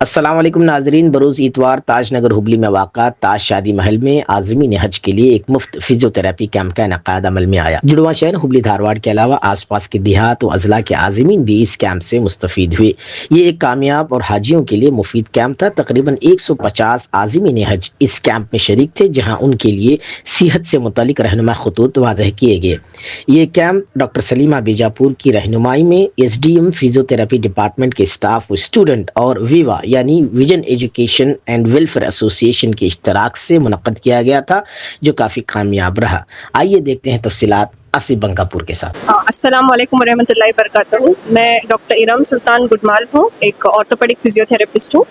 अस्सलाम वालेकुम नाजरीन। बरोज़ इतवार ताजनगर हुबली में वाक़ा ताज शादी महल में आज़मीन हज के लिए एक मुफ्त फिजियोथेरेपी कैंप का इनकाद अमल में आया। जुड़वा शहर हुबली धारवाड़ के अलावा आसपास के देहात व अजला के आज़मीन भी इस कैंप से मुस्तफ़ीद हुए। ये एक कामयाब और हाजियों के लिए मुफीद कैंप था। तकरीबन 150 आज़मीन हज इस कैंप में शरीक थे, जहाँ उनके लिए सेहत से मुतल्लिक रहनुमा खतूत वाज़ह किए गए। ये कैंप डॉक्टर सलीमा बीजापुर की रहनुमाई में एसडीएम फिजियोथेरेपी डिपार्टमेंट के स्टाफ, स्टूडेंट और विवा यानी vision education and welfare association के इश्तराक से मुनक्कद किया गया था, जो काफ़ी कामयाब रहा। आइए देखते हैं तफसीलात आसिफ बंकापुर के साथ। अस्सलाम वालेकुम रहमतुल्लाहि बरकातहू। मैं डॉक्टर इरम सुल्तान गुडमाल हूँ, एक ऑर्थोपेडिक फिजियोथेरेपिस्ट हूँ।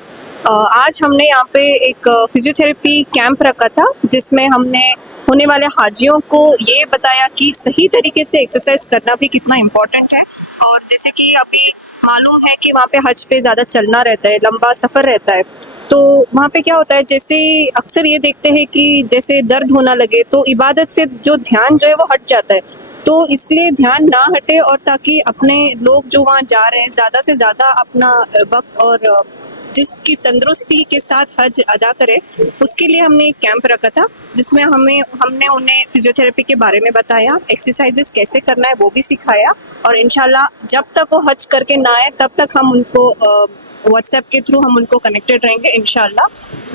आज हमने यहाँ पे एक फिजियोथेरेपी कैंप रखा था, जिसमें हमने होने वाले हाजियों को ये बताया कि सही तरीके से एक्सरसाइज करना भी कितना इम्पोर्टेंट है। और जैसे कि अभी मालूम है कि वहाँ पे हज पे ज़्यादा चलना रहता है, लंबा सफ़र रहता है, तो वहाँ पे क्या होता है, जैसे अक्सर ये देखते हैं कि जैसे दर्द होना लगे तो इबादत से जो ध्यान जो है वो हट जाता है। तो इसलिए ध्यान ना हटे, और ताकि अपने लोग जो वहाँ जा रहे हैं ज़्यादा से ज़्यादा अपना वक्त और जिसकी तंदुरुस्ती के साथ हज अदा करें, उसके लिए हमने एक कैंप रखा था, जिसमें हमने उन्हें फिजियोथेरेपी के बारे में बताया, एक्सरसाइजेस कैसे करना है वो भी सिखाया। और इंशाल्लाह जब तक वो हज करके ना आए तब तक हम उनको व्हाट्सएप के थ्रू हम उनको कनेक्टेड रहेंगे इंशाल्लाह।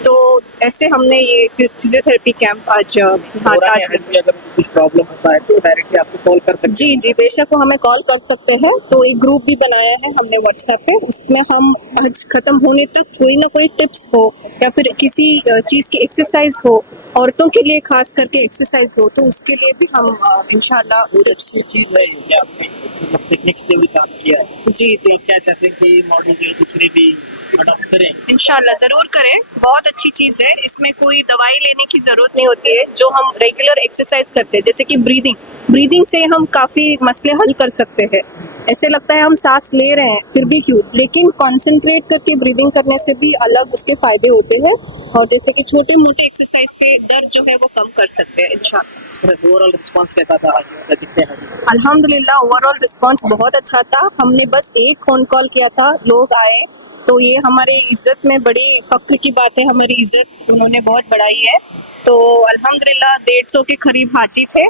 तो ऐसे हमने ये फिजियोथेरेपी कैंप आज ताज में। अगर कुछ प्रॉब्लम होता है तो डायरेक्टली आपको कॉल कर सकते जी जी, बेशक वो हमें कॉल कर सकते हैं। तो एक ग्रुप भी बनाया है हमने व्हाट्सएप पे, उसमें हम हज खत्म होने तक कोई ना कोई टिप्स हो या फिर किसी चीज़ की एक्सरसाइज हो, औरतों के लिए खास करके एक्सरसाइज हो, तो उसके लिए भी हम इंशाल्लाह टिप्स। अच्छी चीज़ है ये आपने मतलब टेक्निक्स पे भी काम किया है। जी जी, तो क्या चाहते हैं कि मॉडल जो है दूसरे भी अडॉप्ट करें? इंशाल्लाह ज़रूर करें। बहुत अच्छी चीज़ है, इसमें कोई दवाई लेने की ज़रूरत नहीं होती है। जो हम रेगुलर एक्सरसाइज करते हैं, जैसे कि ब्रीदिंग से हम काफ़ी मसले हल कर सकते हैं। ऐसे लगता है हम सांस ले रहे हैं फिर भी क्यों, लेकिन कंसंट्रेट करके ब्रीदिंग करने से भी अलग उसके फ़ायदे होते हैं। और जैसे कि छोटे मोटे एक्सरसाइज से दर्द जो है वो कम कर सकते हैं इंशाल्लाह। ओवरऑल रिस्पांस कैसा था हाजियों का, कितने हाजी? अल्हम्दुलिल्लाह ओवरऑल रिस्पांस बहुत अच्छा था। हमने बस एक फ़ोन कॉल किया था, लोग आए, तो ये हमारे इज़्ज़त में बड़ी फ़ख्र की बात है। हमारी इज़्ज़त उन्होंने बहुत बढ़ाई है। तो अल्हम्दुलिल्लाह 150 के करीब हाजी थे,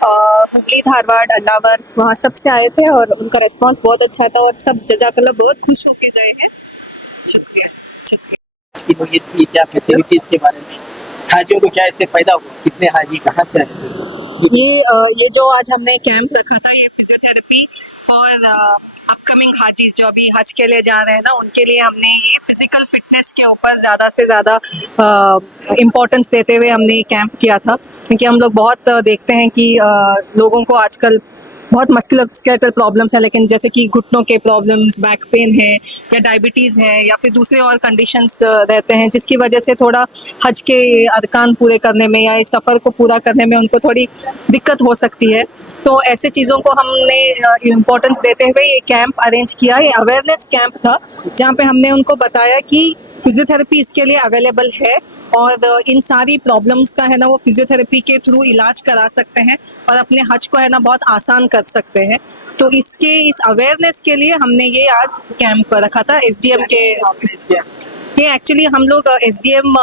हुबली, धारवाड़, अल्लावर, वहाँ सब से आए थे, और उनका रिस्पांस बहुत अच्छा था और सब जज़ाकल्लाह बहुत खुश होके गए हैं। शुक्रिया शुक्रिया। इसकी नोयत थी क्या, फैसिलिटीज़ के बारे में, हाजियों को क्या इससे फ़ायदा हुआ, कितने हाजी कहाँ से आए थे? ये जो आज हमने कैंप रखा था, ये फिजियोथेरेपी फॉर अपकमिंग हाजीज जो अभी हज के लिए जा रहे हैं ना, उनके लिए हमने ये फिजिकल फिटनेस के ऊपर ज़्यादा से ज़्यादा इम्पोर्टेंस देते हुए हमने ये कैंप किया था। क्योंकि हम लोग बहुत देखते हैं कि लोगों को आजकल बहुत मस्कुलोस्केलेटल प्रॉब्लम्स हैं, लेकिन जैसे कि घुटनों के प्रॉब्लम्स, बैक पेन है, या डायबिटीज़ है, या फिर दूसरे और कंडीशंस रहते हैं, जिसकी वजह से थोड़ा हज के अरकान पूरे करने में या इस सफ़र को पूरा करने में उनको थोड़ी दिक्कत हो सकती है। तो ऐसे चीज़ों को हमने इम्पोर्टेंस देते हुए ये कैंप अरेंज किया। ये अवेयरनेस कैंप था, जहाँ पे हमने उनको बताया कि फिजियोथेरेपी इसके लिए अवेलेबल है, और इन सारी प्रॉब्लम्स का है ना वो फिजियोथेरेपी के थ्रू इलाज करा सकते हैं और अपने हज को है ना बहुत आसान कर सकते हैं। तो इस अवेयरनेस के लिए हमने ये आज कैंप रखा था एसडीएम के। ये एक्चुअली हम लोग एसडीएम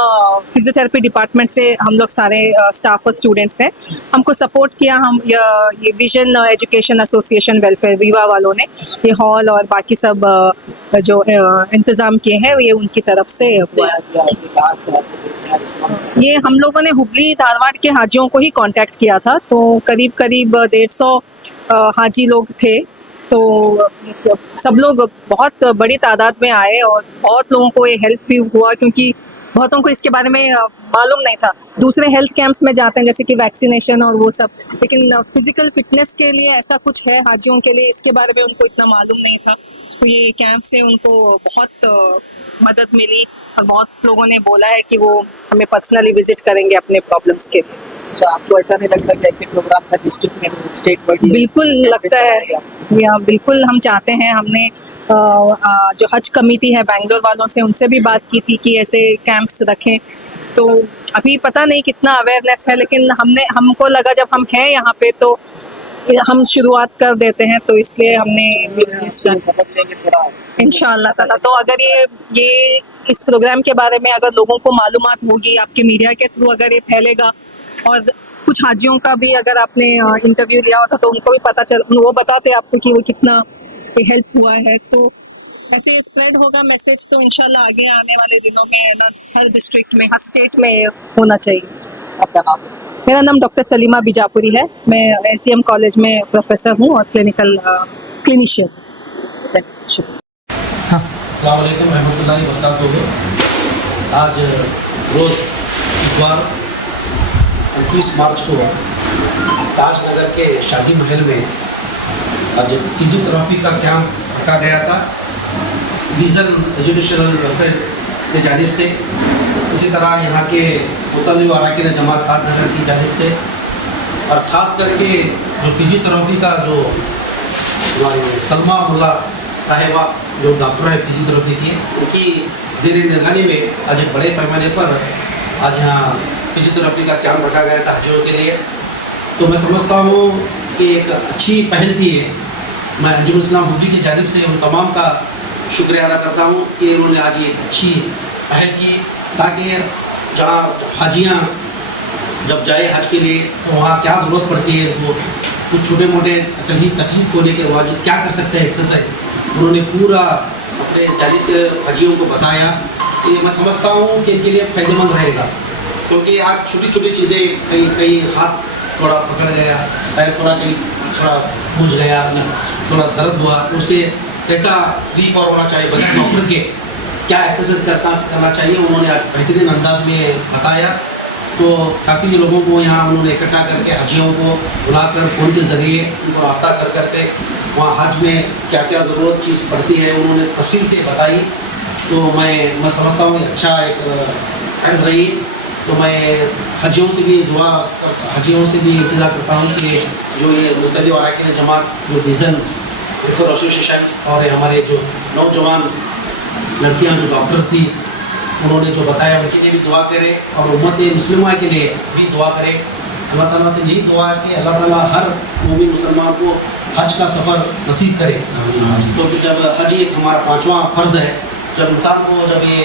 फिजियोथेरेपी डिपार्टमेंट से हम लोग सारे स्टाफ और स्टूडेंट्स हैं। हमको सपोर्ट किया हम ये विजन एजुकेशन एसोसिएशन वेलफेयर विवा वालों ने ये हॉल और बाकी सब जो इंतज़ाम किए हैं, ये उनकी तरफ से हुआ। ये हम लोगों ने हुबली धारवाड़ के हाजियों को ही कांटेक्ट किया था, तो करीब 150 हाजी लोग थे। तो सब लोग बहुत बड़ी तादाद में आए और बहुत लोगों को ये हेल्प भी हुआ, क्योंकि बहुतों को इसके बारे में मालूम नहीं था। दूसरे हेल्थ कैंप्स में जाते हैं जैसे कि वैक्सीनेशन और वो सब, लेकिन फिजिकल फिटनेस के लिए ऐसा कुछ है हाजियों के लिए, इसके बारे में उनको इतना मालूम नहीं था। तो ये कैंप से उनको बहुत मदद मिली, और बहुत लोगों ने बोला है कि वो हमें पर्सनली विजिट करेंगे अपने प्रॉब्लम्स के लिए। अच्छा, आपको ऐसा नहीं लगता कि ऐसे प्रोग्राम हर डिस्ट्रिक्ट में, स्टेट में बिल्कुल लगता है, या बिल्कुल हम चाहते हैं। हमने जो हज कमेटी है बेंगलोर वालों से, उनसे भी बात की थी कि ऐसे कैंप्स रखें। तो अभी पता नहीं कितना अवेयरनेस है, लेकिन हमको लगा जब हम हैं यहाँ पे तो हम शुरुआत कर देते हैं, तो इसलिए हमने समझ लेंगे थोड़ा इंशाअल्लाह ताला। तो अगर ये इस प्रोग्राम के बारे में अगर लोगों को मालूमात होगी, आपके मीडिया के थ्रू अगर ये फैलेगा, और कुछ हाजियों का भी अगर आपने इंटरव्यू लिया होता तो उनको भी पता चल, वो बताते आपको कि वो कितना हेल्प हुआ है। तो ऐसे ये स्प्रेड होगा मैसेज, तो इंशाल्लाह आगे आने वाले दिनों में ना हर डिस्ट्रिक्ट में, हर स्टेट में होना चाहिए। आपका नाम? मेरा नाम डॉक्टर सलीमा बीजापुरी है। मैं एसडीएम कॉलेज में प्रोफेसर हूँ और क्लिनिशियन। अस्सलाम वालेकुम रहमतुल्लाहि व बरकातुहू। आज रोज़ इतवार 29 मार्च को ताजनगर के शादी महल में आज फिजियोथेरेपी का कैंप रखा गया था विज़न एजुकेशनल वेलफेयर की जानिब से। इसी तरह यहाँ के मुतल्लिक़ अरकान जमात ताजनगर की जानिब से, और ख़ास करके जो फिजियोथेरेपी का जो हमारी सलमा मुल्ला साहिबा जो डॉक्टर है फिजियोथेरेपी की, उनकी ज़ेर निगरानी में आज एक बड़े पैमाने पर आज यहाँ फिजियोथेरेपी का कैंप रखा गया था हाजियों के लिए। तो मैं समझता हूँ कि एक अच्छी पहल थी है। मैं अंजुम इस्लाम हुबली की जानिब से उन तमाम का शुक्रिया अदा करता हूँ कि उन्होंने आज ये एक अच्छी पहल की, ताकि जहाँ हाजियाँ जब जाए हज के लिए तो वहाँ क्या ज़रूरत पड़ती है, वो कुछ छोटे मोटे तकलीफ़ होने के वाजिब क्या कर सकते हैं एक्सरसाइज, उन्होंने पूरा अपने जानिब से हाजियों को बताया। कि मैं समझता हूँ कि इनके लिए फ़ायदेमंद रहेगा, क्योंकि आज छोटी छोटी चीज़ें, कहीं हाथ थोड़ा पकड़ गया, पैर थोड़ा कहीं थोड़ा बुझ गया, थोड़ा दर्द हुआ, उससे कैसा रिकवर होना चाहिए, बगैर डॉक्टर के क्या एक्सरसाइज करना चाहिए, उन्होंने आज बेहतरीन अंदाज में बताया। तो काफ़ी लोगों को यहाँ उन्होंने इकट्ठा करके हाजियों को बुलाकर फ़ोन के ज़रिए उनको राब्ता कर करके वहाँ हज में क्या क्या ज़रूरत चीज़ पड़ती है उन्होंने तफसील से बताई। तो मैं समझता हूँ अच्छा एक पहल रही। तो मैं हाजियों से भी इंतज़ार करता हूँ कि जो ये मुतल्लिक़ अरकान जमात जो विज़न वेलफेयर एसोसिएशन और हमारे जो नौजवान लड़कियाँ जो डॉक्टर थी उन्होंने जो बताया उनके लिए भी दुआ करें, और उम्मत मुस्लिमा के लिए भी दुआ करें। अल्लाह ताला से यही दुआ है कि अल्लाह ताला हर मोमिन मुसलमान को हज का सफ़र नसीब करे। क्योंकि जब हज एक हमारा 5वां फ़र्ज़ है, जब इंसान को जब ये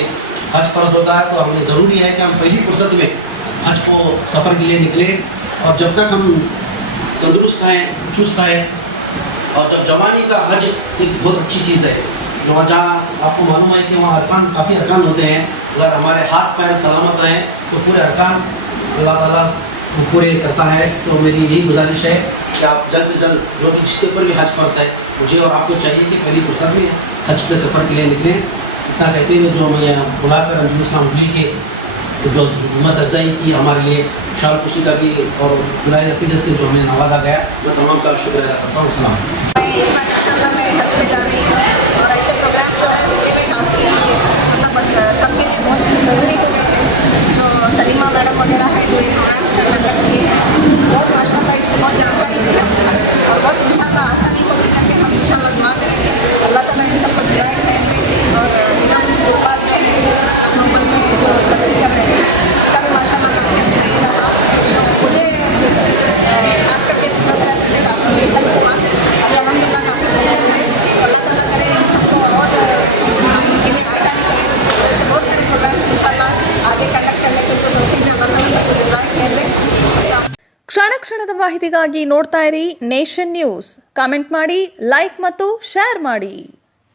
हज फ़र्ज़ होता है तो हमें ज़रूरी है कि हम पहली फुर्सत में हज को सफ़र के लिए निकलें। और जब तक हम तंदुरुस्त हैं, चुस्त हैं, और जब जवानी का हज एक बहुत अच्छी चीज़ है, वहाँ जहाँ आपको मालूम है कि वहाँ काफ़ी अरकान होते हैं, अगर हमारे हाथ पैर सलामत रहें तो पूरे अरकान अल्लाह ताला पूरे करता है। तो मेरी यही गुजारिश है कि आप जल्द से जल्द जो भी जिसके ऊपर भी हज फ़र्ज़ है, मुझे और आपको चाहिए कि पहली फुर्सत में हज के सफ़र के लिए निकलें। इतना कहते हुए जो मैं बुलाकर अंजुम इस्लाम हुबली के जो हिम्मत अफजाई की हमारे लिए शाल खुशी का भी और बुलाए अकीदत से जो हमें नवाजा गया, मैं तमाम का शुक्रिया अदा करता हूँ। सलाम। मैं इस बार इंशाल्लाह मैं हज में जा रही हूँ, और ऐसे प्रोग्राम जो है हुबली में काफ़ी मतलब सबके लिए बहुत ज़रूरी हो गए हैं। जो सलीमा मैडम वगैरह है जो ये प्रोग्राम्स करना करती है, बहुत माशाल्लाह इससे बहुत जानकारी दी है, और बहुत इंशाल्लाह आसानी होगी करके हम इंशाल्लाह दुआ करेंगे। अल्लाह ताला इन सबको हिदायत करेंगे, और भोपाल जो है नोबल में जो सर्विस कर रहे हैं उसका भी माशाल्लाह काफ़ी अच्छा ये रहा। मुझे खास करके फिजियोथेरेपी से काफ़ी हेल्प हुआ। अभी अल्हम्दुलिल्लाह काफ़ी बेहतर है। अल्लाह ताला करे इन सबको और इनके लिए आसानी करे। ऐसे बहुत सारे प्रोग्राम्स इंशाल्लाह आगे कंडक्ट करने के लिए तौफीक दे अल्लाह ताला सबको जज़ाए खैर दे। ಕ್ಷಣ ಕ್ಷಣದ ಮಾಹಿತಿಗಾಗಿ ನೋಡ್ತಾ ಇರಿ ನೇಷನ್ ನ್ಯೂಸ್. ಕಾಮೆಂಟ್ ಮಾಡಿ, ಲೈಕ್ ಮತ್ತು ಶೇರ್ ಮಾಡಿ.